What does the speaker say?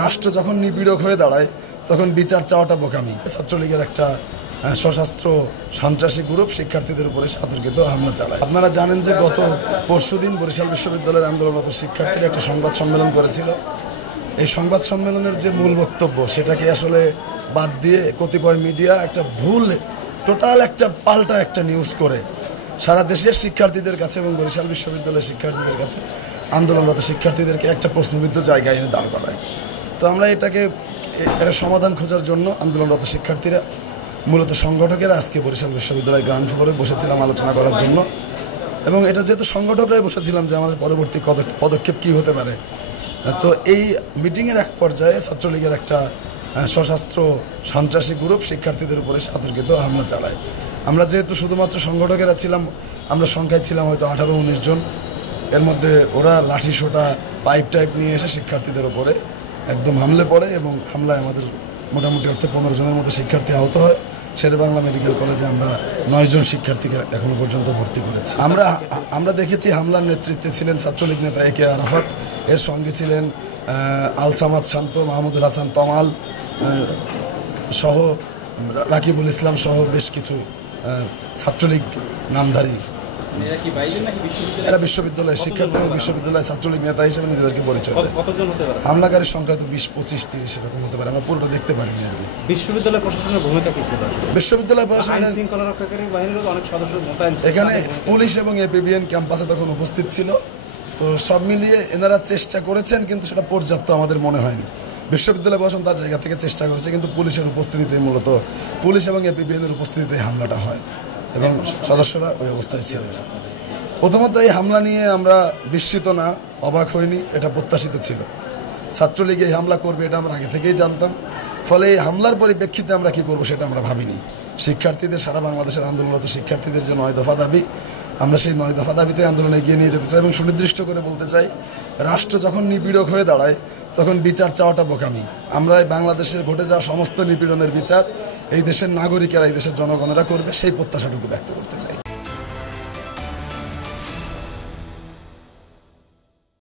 রাষ্ট্র যখন নিপীড়ক হয়ে দাঁড়ায় তখন বিচার চাওয়াটা বোকামি। ছাত্রলীগের একটা সশস্ত্র সন্ত্রাসী গ্রুপ শিক্ষার্থীদের উপরে সতর্কিত হামলা চালায়। আপনারা জানেন যে গত পরশুদিন বরিশাল বিশ্ববিদ্যালয়ের আন্দোলনরত শিক্ষার্থীরা একটা সংবাদ সম্মেলন করেছিল। এই সংবাদ সম্মেলনের যে মূল বক্তব্য সেটাকে আসলে বাদ দিয়ে কতিপয় মিডিয়া একটা ভুল টোটাল একটা পাল্টা একটা নিউজ করে সারা দেশের শিক্ষার্থীদের কাছে এবং বরিশাল বিশ্ববিদ্যালয়ের শিক্ষার্থীদের কাছে আন্দোলনরত শিক্ষার্থীদেরকে একটা প্রশ্নবিদ্ধ জায়গায় এনে দাঁড় করায়। তো আমরা এটা সমাধান খোঁজার জন্য আন্দোলনরত শিক্ষার্থীরা মূলত সংগঠকেরা আজকে বরিশাল বিশ্ববিদ্যালয় গ্রাউন্ড ফ্লোরে বসেছিলাম আলোচনা করার জন্য। এবং এটা যেহেতু সংগঠকরাই বসেছিলাম যে আমাদের পরবর্তী পদক্ষেপ কী হতে পারে। তো এই মিটিংয়ের এক পর্যায়ে ছাত্রলীগের একটা সশস্ত্র সন্ত্রাসী গ্রুপ শিক্ষার্থীদের উপরে সতর্কিত হামলা চালায়। আমরা যেহেতু শুধুমাত্র সংগঠকেরা ছিলাম, আমরা সংখ্যায় ছিলাম হয়তো 18-19 জন। এর মধ্যে ওরা লাঠি সোটা পাইপ টাইপ নিয়ে এসে শিক্ষার্থীদের উপরে একদম হামলে পড়ে এবং হামলায় আমাদের মোটামুটি অর্থে 15 জনের মতো শিক্ষার্থী আহত হয়। শেরেবাংলা মেডিকেল কলেজে আমরা 9 জন শিক্ষার্থীকে এখনো পর্যন্ত ভর্তি করেছি। আমরা দেখেছি হামলার নেতৃত্বে ছিলেন ছাত্রলীগ নেতা একে আরাফাত, এর সঙ্গে ছিলেন আল সামাদ শান্ত, মাহমুদুল হাসান তমাল সহ রাকিবুল ইসলাম সহ বেশ কিছু ছাত্রলীগ নামধারী। এরা বিশ্ববিদ্যালয়ের শিক্ষার্থী এবং বিশ্ববিদ্যালয়ের ছাত্রলীগ নেতা হিসেবে নিজেদেরকে পরিচয় দেয়। হামলাকারীর সংখ্যা তো 20, 25, 30 এরকম হতে পারে, আমরা পুরোটা দেখতে পারিনি আর কি। বিশ্ববিদ্যালয় প্রশাসনের ভূমিকা কি ছিল? বিশ্ববিদ্যালয় প্রশাসনের এখানে পুলিশ এবং এপিবিএন ক্যাম্পাসে তখন উপস্থিত ছিল। তো সব মিলিয়ে এনারা চেষ্টা করেছেন, কিন্তু সেটা পর্যাপ্ত আমাদের মনে হয়নি। বিশ্ববিদ্যালয় প্রশাসন তার জায়গা থেকে চেষ্টা করেছে, কিন্তু পুলিশের উপস্থিতিতে মূলত পুলিশ এবং এপিবিএনের উপস্থিতিতে হামলাটা হয় এবং সদস্যরা ওই অবস্থায় ছিল। প্রথমত এই হামলা নিয়ে আমরা বিস্মিত না, অবাক হইনি, এটা প্রত্যাশিত ছিল। ছাত্রলীগ এই হামলা করবে এটা আমরা আগে থেকেই জানতাম। ফলে এই হামলার পরিপ্রেক্ষিতে আমরা কি করব সেটা আমরা ভাবিনি। শিক্ষার্থীদের, সারা বাংলাদেশের আন্দোলনরত শিক্ষার্থীদের যে 9 দফা দাবি, আমরা সেই 9 দফা দাবিতে আন্দোলনে এগিয়ে নিয়ে যেতে চাই এবং সুনির্দিষ্ট করে বলতে চাই, রাষ্ট্র যখন নিপীড়ক হয়ে দাঁড়ায় তখন বিচার চাওয়াটা বোকামি। আমরা বাংলাদেশের ঘটে যাওয়া সমস্ত নিপীড়নের বিচার এই দেশের নাগরিকেরা, এই দেশের জনগণেরা করবে, সেই প্রত্যাশাটুকু ব্যক্ত করতে চাই।